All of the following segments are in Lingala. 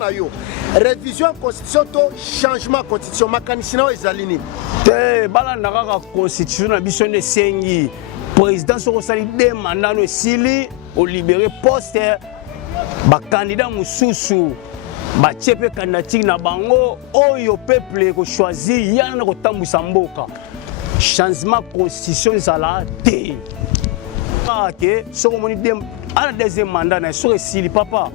révision constitution to changement constitution makanisina ezalini te bala nakaka constitution na biso ne sengi président soko sali de mandat no esili o libérer poste ba candidat mususu ba tiepe candidature na bango oyo peuple ko choisir yana na ko tambusa mboka changement constitution zala te ke soko moni dem ala deuxième mandat na soko esili papa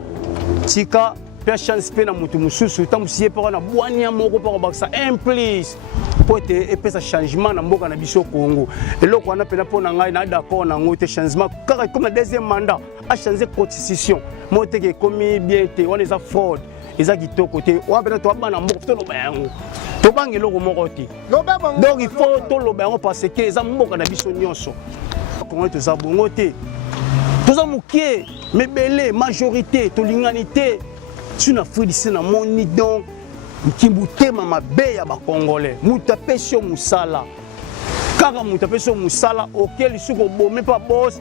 tika pe chance pe na mutu mususu tambusiye pe na bwania moko pa baksa implice pour te epesa changement na mboka na biso Congo eloko wana pena pona ngai na d'accord na ngote changement car comme na deuxième mandat a changer constitution mote ke komi bien te on eza fraude eza kitoko te wa pena to bana mboka to loba yango to bangi loko moko te donc il faut to loba yango parce que eza mboka na biso nyonso Congo to za bongo te to za mukie mebele majorité to linganité tu n'as fait d'ici na moni donc Kimbute mama beya ba congolais mutapesho musala kaka mutapesho musala auquel suko bomé pas boss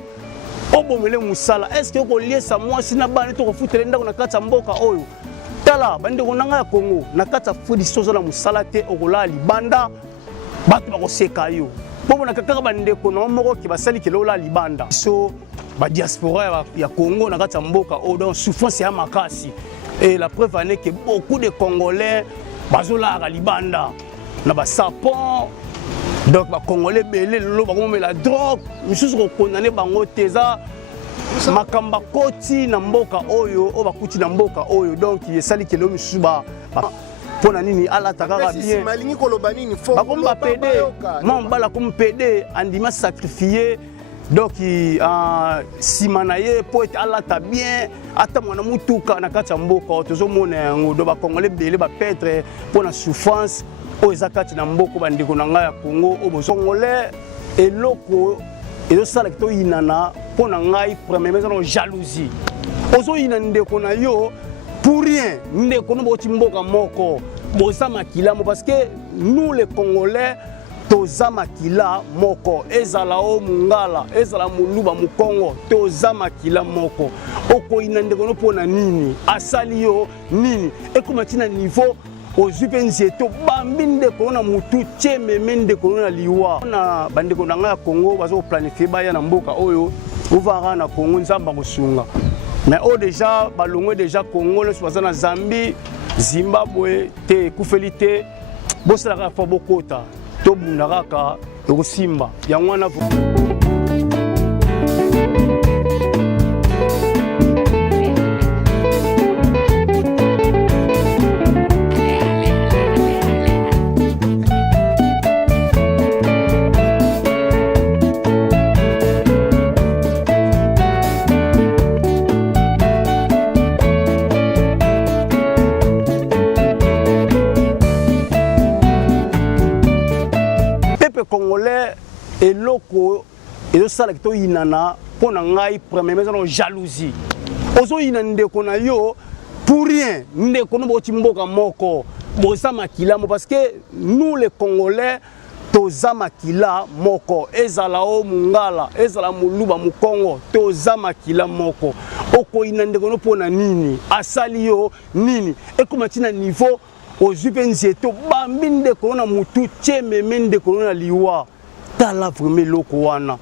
obomele musala est-ce que ko liesa moi sina bana to ko futele ndako na kata mboka oyo tala bande ko nanga ya Congo na kata fudi sozo la musala te okola libanda bato ba ko seka yo bobo na kaka bande ko no moko ki basali ke lola libanda so ba diaspora ya Congo na kata mboka o donc souffrance ya makasi. Et la preuve est que beaucoup de Congolais bazola à Libanda na ba sapon donc ba Congolais belé lolo ba komela la drogue misusu ko condamner bango teza makamba koti na mboka oyo o bakuti na mboka oyo donc yesali kelo misusu ba pona nini ala takaka bien malingi koloba nini fo ba komba pede mon bala kom pede andima sacrifier donc simanaye pour être ala ta bien ata mwana mutuka na kati ya mboka tozo mona yango do ba Congolais belé ba pètre pour la souffrance o ezakati na mboko bandiko na nga ya Congo o bozongolais eloko ezo sala kito inana pour na ngai premièrement jalousie ozo inande ko na yo pour rien ndeko no boti mboka moko boza makila mo parce que nous les Congolais toza makila moko ezala o mungala ezala muluba mukongo toza makila moko oko inandeko no pona nini asali yo nini ekomatina niveau ozupe nzeto bambinde ko na mutu chememende ko na liwa na bandeko na nga ya Congo bazo planifier baya na mboka oyo ovara na Congo nzamba kosunga mais o déjà balongwe déjà Congo le soza na Zambie Zimbabwe te kufelite bosala ka fo bokota tobu naraka yosimba yangwana Congolais et loko et le sala kito inana pour na ngai premièrement jalousie ozo inande ko na yo pour rien ndeko no boti mboka moko boza makila mo parce que nous les Congolais toza makila moko ezala o mungala ezala muluba mukongo toza makila moko oko inande ko no pona nini asali yo nini ekomatina niveau ozupe nzeto bambinde korona mutu chememende korona liwa tala vraiment loko wana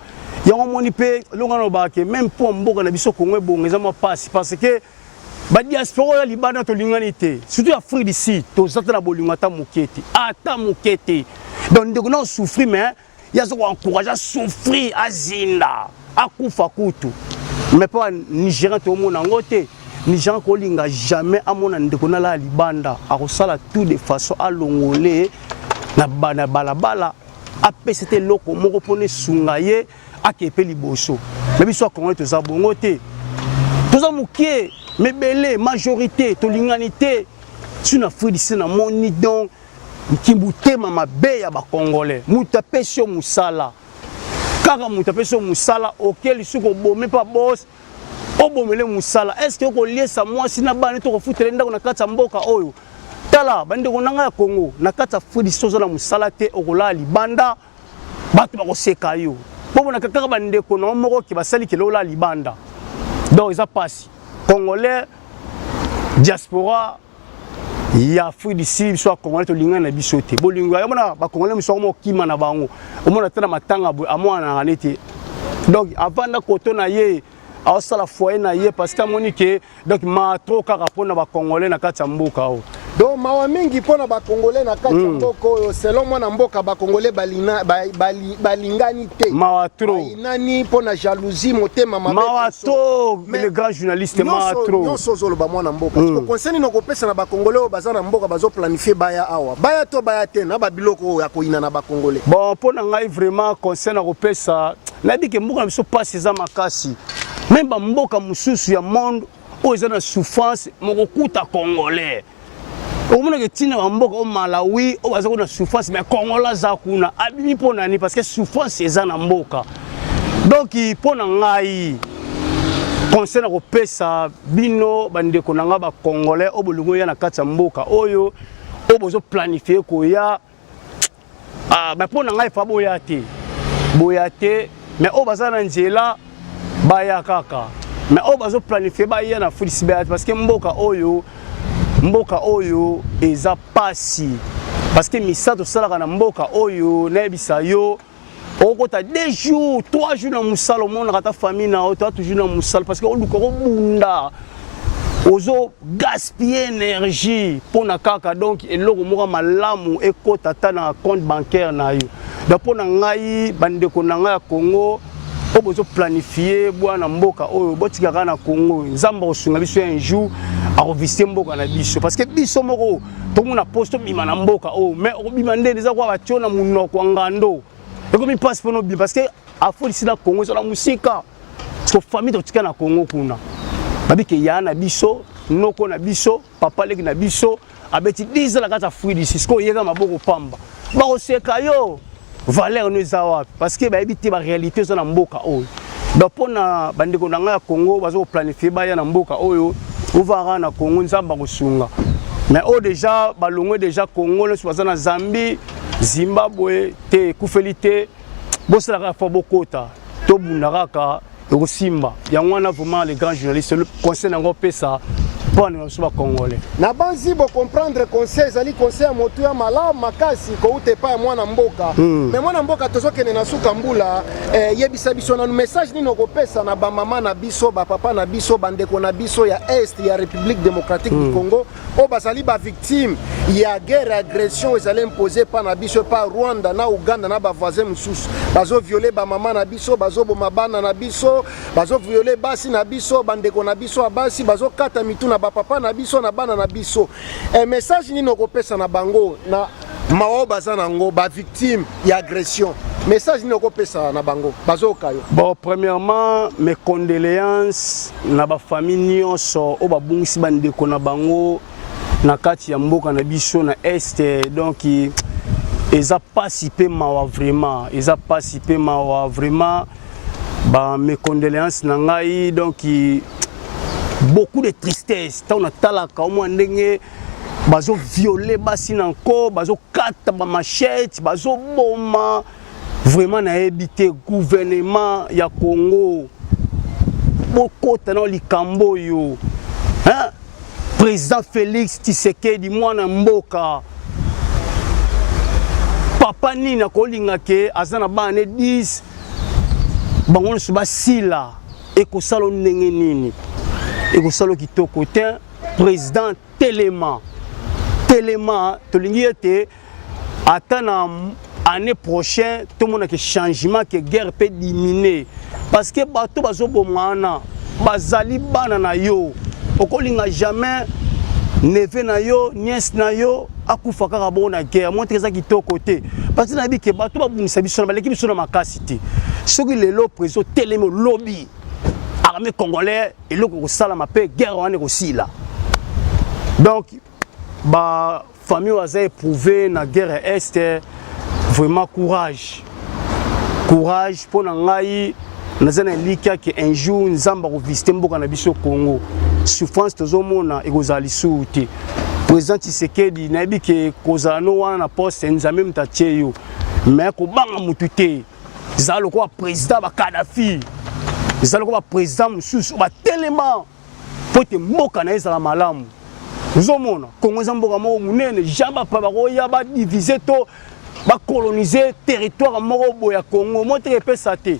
yango moni pe longa no bake même pour mboka na biso Congo bongeza ma passe parce que ba diaspora ya libana to linganité surtout Afrique d'ici to zata na bolinga ta muketi ata muketi donc ndeko na souffrir mais yazo encourager à souffrir azinda akufa kutu mais pas Nigérien to mona ngote Nigeria kolinga jamais à mon ndeko na la libanda a kosala tout de façon à longolé na bana balabala après c'était loko moko pone sungaye akepe liboso mais biso Congo to za bongo te to za mukie mebele majorité to linganité tu n'as fait d'ici na moni donc kimbute mama beya ba congolais mutapesho musala kaka mutapesho musala auquel suko bomé pas boss obomele musala est-ce que ko liesa moi sina bana to ko futele ndako na kata mboka oyo tala bande ko nanga ya Congo na kata fudi sozo la musala te okola libanda bato ba ko seka yo bobo na kaka bande ko no moko ki basali ke lola libanda donc ils a passé Congolais diaspora ya Afrique du Sud soit congolais to linga na biso te bolingo ya mona ba congolais muso mo kima na bango omona tana matanga amwana na nete donc avant na koto na ye a sala foyer na ye parce que amoni ke donc ma trop kaka pona ba congolais na kati ya mboka o donc mawa mingi pona ba congolais na kati ya mboka oyo selon moi na mboka ba congolais balingani te mawa trop nani pona jalousie motema mabe mawa trop le grand journaliste mawa trop nyonso zolo ba mwana mboka parce que concerne no kopesa na ba congolais o bazana mboka bazo planifier baya awa baya to baya te na ba biloko ya koina na ba congolais bon pona ngai vraiment concerne kopesa na dit que mboka na biso passe za makasi même ba mboka mususu ya monde o ezana souffrance moko kuta congolais au moins que tina mboka au Malawi o baza na souffrance mais congolais za kuna abimi pona ni parce que souffrance ezana mboka donc pona ngai concerne kopesa bino bandeko nanga ba congolais o bolungo ya na kati ya mboka oyo o bozo planifier ko ya ba pona ngai fa boya te mais o baza na nzela baya kaka mais o bazo planifier ba ya na fulisibe parce que mboka oyo eza pasi parce que misato salaka na mboka oyo na bisa yo okota 2 jours 3 jours na musalo mona kata famille na auto toujours na musalo parce que oluka ko bunda ozo gaspiller énergie pona kaka donc eloko moko malamu ekota ta na compte bancaire na yo donc pona ngai bandeko na ngai ya Congo o bozo planifier bwana mboka oyo botikaka na Congo nzamba osunga biso un jour a revisiter mboka na biso parce que biso moko tongo na poste bima na mboka oyo mais obima ndende za kwa batio na munoko ngando eko mi passe pono bi parce que afo ici na Congo so la musika parce que famille totika na Congo kuna babi ke ya na biso noko na biso papa leki na biso abeti 10 la kata fruit d'ici sko yeka maboko pamba ba oseka yo valeur nous a parce que ba ebité ba réalité zo na mboka oyo donc pona bandeko na nga ya Congo bazo planifier ba ya na mboka oyo ovara na Congo nzamba kosunga mais o déjà balongwe déjà Congo le soza na Zambie Zimbabwe te kufelite bosala ka fa bokota to bunaraka ko simba ya ngwana vraiment les grands journalistes le conseil ngo pesa pour nous soba congolais na banzi bo comprendre conseil zali conseil moto ya mala makasi ko ute pa mwana mboka mais mwana mboka tozokene na suka mbula yebisa biso na message nino ko pesa na ba mama na biso ba papa na biso bandeko na biso ya est ya République démocratique du Congo o bazali ba victime ya guerre agression ezali imposée par na biso par Rwanda na Uganda na ba voisins mususu bazo violer ba mama na biso bazo boma bana na biso bazo violer basi na biso bandeko na biso abasi bazo kata mitu na papa na biso na bana na biso message nino kopesa na bango na mao bazana ngo ba victime ya agression message nino kopesa na bango bazoka yo bon premièrement mes condoléances na ba famille nyonso o babungisi bandeko na bango na kati ya mboka na biso na est donc eza pasi pe mawa vraiment ba mes condoléances na ngai donc beaucoup de tristesse tant on a talaka au moins ndenge bazo violer basi nanko bazo kata ba machette bazo boma vraiment na éviter gouvernement ya Congo bokota na likambo yo hein président Félix Tshisekedi mwana mboka papa ni na kolinga ke azana bane 10 bango suba sila ekosalo ndenge nini ekosalo kitoko te président Téléma tolingi ete ata na année prochaine tout le monde a que changement que guerre peut diminuer parce que bato bazo bomana bazali bana na yo okolinga jamais neve na yo nièce na yo akufa kaka bona guerre montre ça kitoko te parce que na bi ke bato babunisa biso na baleki biso na makasi te soki lelo président Téléma lobby armée congolais et le kosala mape guerre wana kosila donc ba famille waza éprouvé na guerre est vraiment courage pour na ngai nazana lika que un jour nzamba ko visiter mboka na biso Congo souffrance tozomona ekozali suute président Tshisekedi na bi ke kozano wana na poste nzambe mtatie yo mais ko banga mutu te zalo ko président ba Kadhafi zalo ko président mususu ba Téléma pote mboka na ezala malamu Vous avez Congo Zamboka moko munene jamba pa bakoya ba diviser to ba coloniser territoire moko boya Congo montre epesa te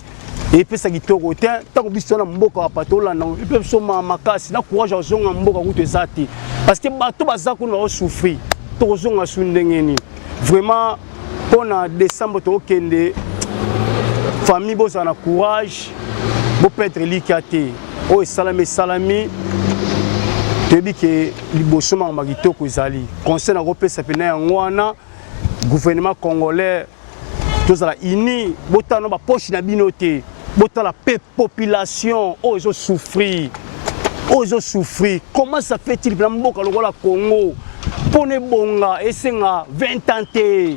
epesa kitoko te tant biso na mboka patola na epesa makasi na courage ozonga mboka kuto ezati parce que bato bazako na souffrir to ozonga sundengeni vraiment pona décembre to kende famille boza na courage bo peut-être likate o salami tebi ke liboso ma magitoko ezali conseil na kopesa pena yango wana gouvernement congolais tozala uni botano ba poche na bino te botala population ozo souffrir comment ça fait-il na mboka lokola Congo pone bonga esenga 20 ans te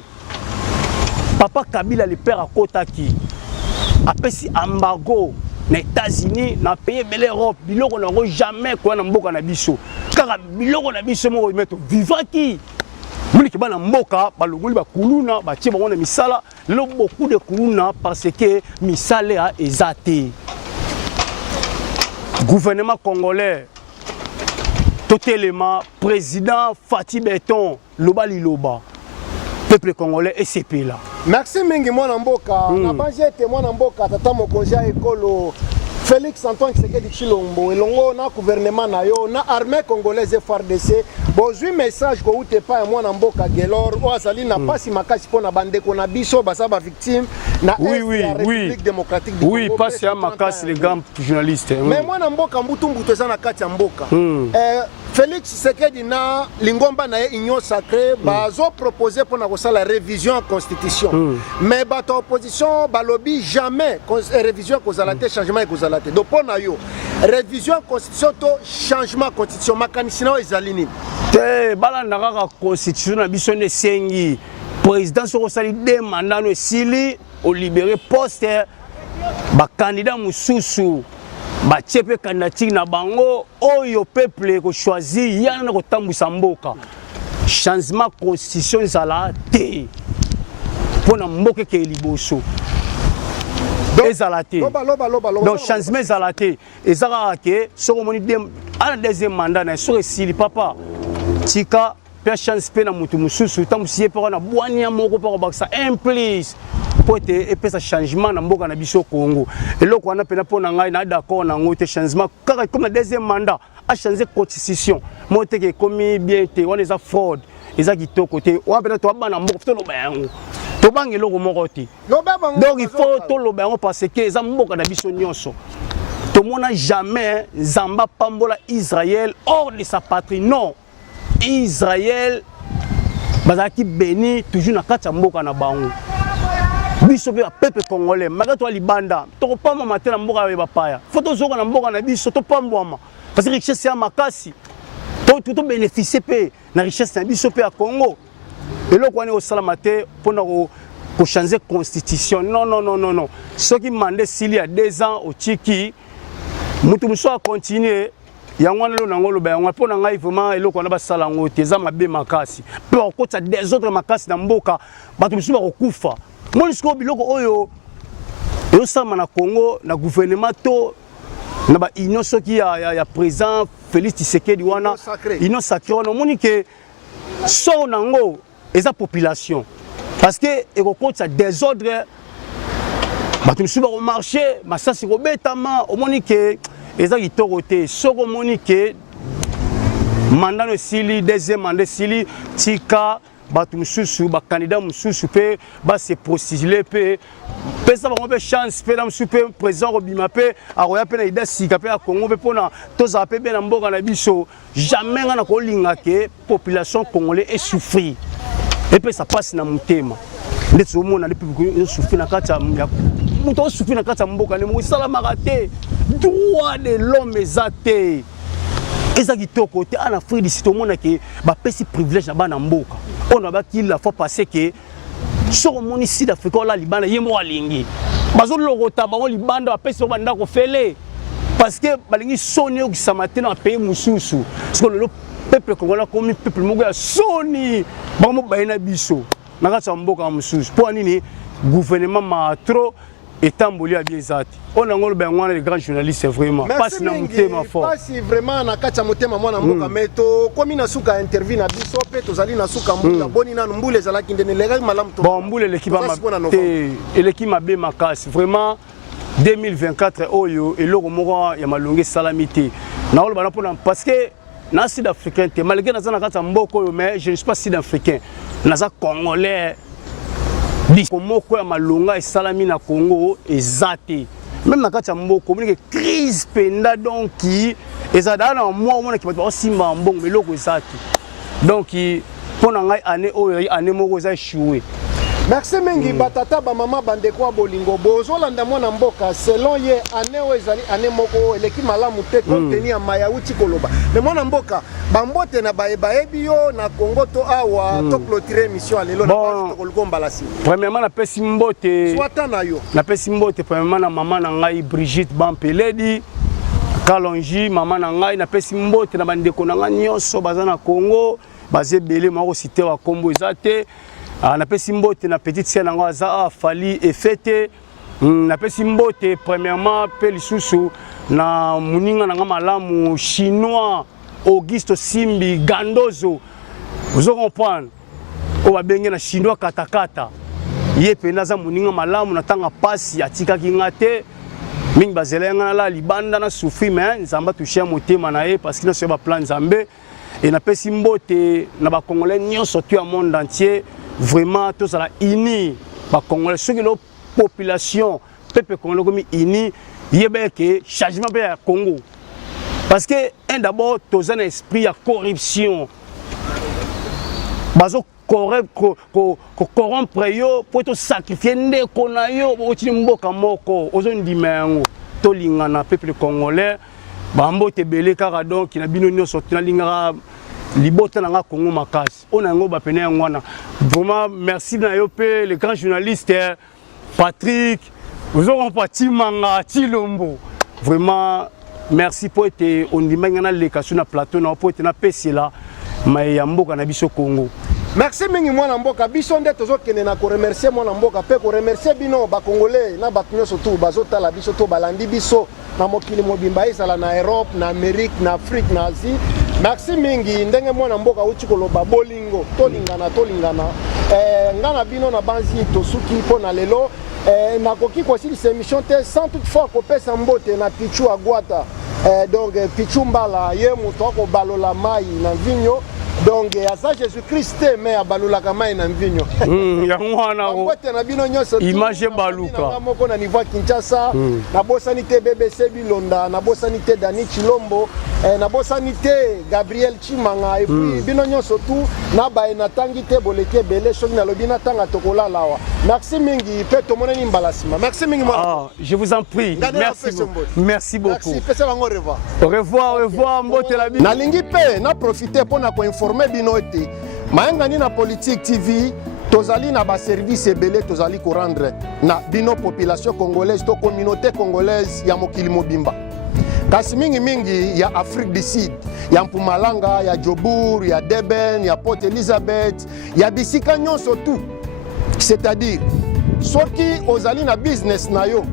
papa Kabila le père akotaki apesi embargo les États-Unis na pays de l'Europe biloko na jamais quoi na mboka na biso car biloko na biso mo mettre vivaki muli ke bana mboka balongoli ba kuluna ba tie bango na misala le beaucoup de kuluna parce que misala a ezate gouvernement congolais totalement président Fatih Beton loba liloba peuple congolais SCP là. Merci mingi mwana mboka na banjete mwana mboka tata mokonzi ya ekolo Félix Antoine Tshisekedi Tshilombo elongo na gouvernement na yo na armée congolaise FARDC bozwi message ko ute pa mwana mboka Gelor o azali na pasi makasi pona bandeko na biso basa ba victime na République démocratique du Congo. Oui, pasi ya makasi les grands journalistes. Mais mwana mboka mbutu eza na kati ya mboka. Félix Tshisekedi na lingomba na union sacrée bazo proposer pour la révision en constitution. Mais bato opposition balobi jamais révision kozalate changement kozalate. Donc pour na yo révision constitution to changement constitution makanisi na ezalini. Te balanda kaka constitution na biso ne sengi président soko sali de mandat no sili au libérer poste ba candidat mususu ba tiepe candidature na bango oyo peuple ko choisir yana na kotambusa mboka changement constitution zala te pona mboka ke liboso ezala te donc changement ezala te ezaka ke soko moni dem ana deuxième mandat na soko sili papa tika pe chance pe na mutu mususu tambusiye pe na bwania moko pe ko baksa implice pour epesa changement na mboka na biso Congo eloko wana pena pona ngai na d'accord na ngote changement kaka comme na deuxième mandat a changer constitution mote ke komi bien te wana eza fraud eza kitoko te wana pena to bana mboka to loba yango to bangi loko moko te donc il faut to loba yango parce que eza mboka na biso nyonso to mona jamais Zamba pambola Israël hors de sa patrie non Israël bazaki béni toujours na kati ya mboka na bango biso pe peuple congolais malgré toi libanda to pamba matela mboka ya bapaya photo zoka na mboka na biso to pambwama parce que richesse ya makasi to bénéficier pe na richesse na biso pe ya Congo eloko wana osala te pona ko changer constitution non soki mandé sili ya 2 ans au tiki mutu muso a continuer yango na nango lo ba yango pona ngai vraiment eloko na basala ngo te za mabe makasi pe okota des autres makasi na mboka batu muso ba kokufa Monisco biloko oyo sama na Congo na gouvernement to na ba union soki ya président Félix Tshisekedi wana union sacrée wana monike so nango eza population parce que ekokota désordre batu musu ba marché masasi ko betama omonike eza kitoko te soko monike mandat no sili deuxième mandat sili tika batu mususu ba candidat mususu pe ba se postuler pe pesa ba pe chance pe na mususu pe président Robima pe aroya pe na ida sika pe ya Congo pe pona toza pe be na mboka na biso jamais ngana ko linga ke population congolaise est souffrir et puis ça passe na mutema ndetso mona le peuple souffrir na kati ya muto souffrir na kati ya mboka ne mo sala marate droit de l'homme ezate ezaki toko te en Afrique du Sud tout monde que ba pesi privilège na bana mboka on a baki la fois passé que sur mon ici d'Afrique la libanda yemo alingi bazo lokota bango libanda ba pesi banda ko fele parce que balingi soni o kisamate na pays mususu parce que le peuple congolais comme peuple moko ya soni bango bayina biso na kati ya mboka mususu pour nini gouvernement ma trop etamboli ya bien zati on a ngolo ben ngwana les grands journalistes vraiment passe na mutema fort passe vraiment na kati ya mutema mwana mboka meto komi na suka interview na biso pe tozali na suka mbula boni na mbule ezalaki ndene lega malamu to bon mbule l'équipe te l'équipe mabe makasi vraiment 2024 oyo eloko moko ya malonge salamité na olo bana pona parce que na sud africain te malgré na zana kati ya mboko oyo mais je ne suis pas sud africain naza congolais moko ya malonga esalami na Congo ezate même na kati ya mboko moni ke crise penda donc ezada na mwa mona ki bato simba mbongo meloko ezate donc pona ngai année oyo année moko eza échoué. Merci mingi batata ba mama bandeko bolingo bozolanda mwana mboka selon ye année oyo ezali année moko eleki malamu te contenu ya mayauti koloba mais mwana mboka bambote na bayebi yo na Congo to awa to clôturer émission lelo na base to kolomba la si premièrement na pesi mbote swata na yo na pesi mbote premièrement na mama na ngai Brigitte Bampeledi Kalonji mama na ngai na pesi mbote na bandeko na ngai nyonso baza na Congo bazé belé mako cité wa kombo ezate na pesi mbote na petite sœur nango aza Fali Efete na pesi mbote premièrement pe lisusu na muninga nanga malamu chinois Auguste Simbi Gandozo vous comprendre o babenge na chinois katakata ye pe naza muninga malamu na tanga pasi atikaki ngate mingi bazelenga la libanda na souffri mais nzamba toucher motema na ye parce que na so ba plan nzambe et na pesi mbote na ba congolais nyonso tu a monde entier vraiment tous à la uni ba congolais ceux qui la population peuple congolais comme uni yebe que changement be ya Congo parce que d'abord tous un esprit ya corruption bazo corrompre yo pour te sacrifier ndeko na yo otini mboka moko ozondima yango tolingana peuple congolais bambo te belé kaka donc na bino nyonso tinalingaka libota na nga Congo makasi ona ngo ba pene ngwana vraiment merci na yo pe les grands journalistes Patrick vous aurez pas Timanga Tilombo vraiment merci pour être on dimanga na leka sur na plateau na pour être na pesela mais ya mboka na biso Congo. Merci mingi mwana mboka biso nde tozokende na ko remercier mwana mboka pe ko remercier bino ba congolais na bato nyonso tu bazotala biso to balandi biso na mokili mobimba ezala na Europe na Amérique na Afrique na Asie. Merci mingi ndenge mwana mboka uti koloba bolingo tolingana ngana bino na banzi tosuki po na lelo na koki kosilisa émission te sans toutefois kopesa mbote na Pichu Agwata donc Pichu Mbala ye moto akobalola mai na vinyo donc asa Jésus-Christ mais abalola kama na mvinyo ya mwana o na bino nyonso image baluka moko na niveau Kinshasa na bosanité BBC Bilonda na bosanité Dani Chilombo na bosanité Gabriel Chimanga et puis bino nyonso tout na ba na tangité boleke belé soki na lobina tanga tokola lawa merci mingi pe to monani mbalasima merci mingi moi je vous en prie merci beaucoup merci pesa bango revoir au revoir mbote la bino na lingi pe na profiter pour na ko informer bino ete mayangani na Politique TV tozali na ba service ebele tozali ko rendre na bino population congolaise to communauté congolaise ya mokili mobimba kasi mingi ya Afrique du Sud ya Mpumalanga ya Jobour ya Deben ya Port Elizabeth ya bisika nyonso tout c'est-à-dire soki ozali na business na yo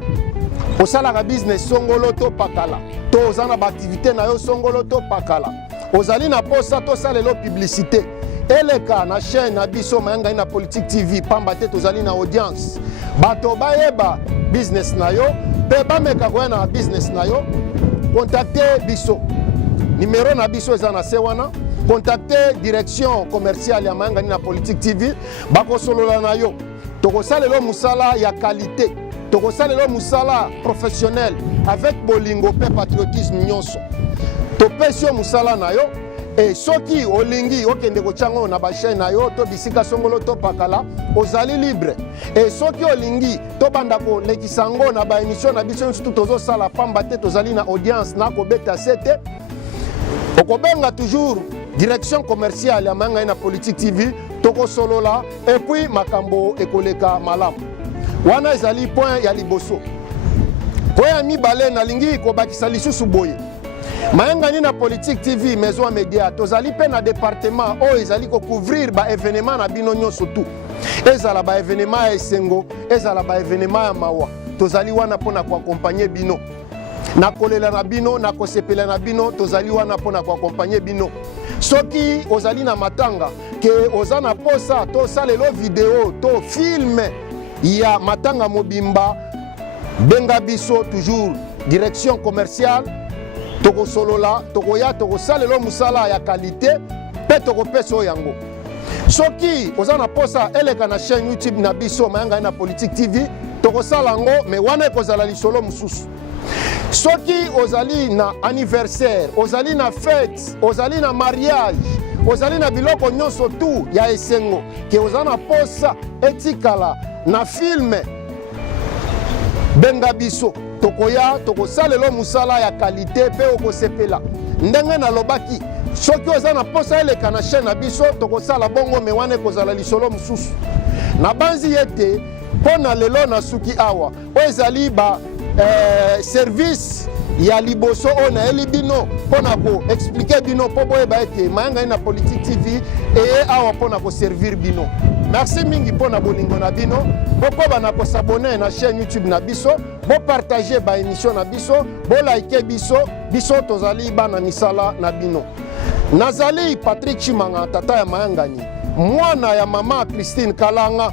osala business songolo to pakala to ozana ba activité na yo songolo to pakala ozali na posa to salelo publicité eleka na chaîne na biso mayanga na Politique TV pamba te tozali na audience bato bayeba business na yo pe bameka koya na business na yo contactez biso numéro na biso eza na se wana contactez direction commerciale ya mayanga na Politique TV bakosolola na yo tokosalelo musala ya qualité tokosalelo musala professionnel avec bolingo pe patriotisme nyonso topesi yo musala na yo et soki olingi okende kochango na ba chaîne na yo to bisika songolo to pakala ozali libre et soki olingi to banda ko lekisango na ba émission na biso surtout tozo sala pamba te tozali na audience na ko beta sete okobenga toujours direction commerciale ya manga na Politique TV toko solola et puis makambo ekoleka malamu wana ezali point ya liboso ko ya mibale na lingi ko bakisa lisusu boye mayangani na Politique TV maison média tozali pe na département o ezali ko couvrir ba événement na bino nyonso tout ezala ba événement ya esengo ezala ba événement ya mawa tozali wana pona accompagner bino. Na kolela na bino, na kosepela na bino, tozali wana pona accompagner bino. Soki ozali na matanga ke ozana posa to salelo vidéo to film ya matanga mobimba benga biso toujours direction commerciale toko solola toko ya toko salelo musala ya qualité pe toko peso yango. Soki ozana posa eleka na chaîne YouTube na biso mayanga na Politique TV toko salango me wana kozala lisolo mususu. Soki ozali na anniversaire, ozali na fête, ozali na mariage, ozali na biloko nyonso tu ya esengo ke ozana posa etikala na film benga biso tokoya tokosalelo musala ya qualité pe okosepela ndenge na lobaki soki ozana posa eleka na chaîne na biso tokosala bongo me wana kozala lisolo mususu na banzi yete pona lelo na suki awa ezali ba service ya liboso ona elibino pona ko expliquer bino po boyeba ete mayanga na Politique TV et awa pona ko servir bino. Merci mingi pona bolingo na bino boko bana ko s'abonner na chaîne YouTube na biso bo partager ba émission na biso bo like biso tozali bana misala na bino. Nazali Patrick Chimanga tata ya mayangani mwana ya mama Christine Kalanga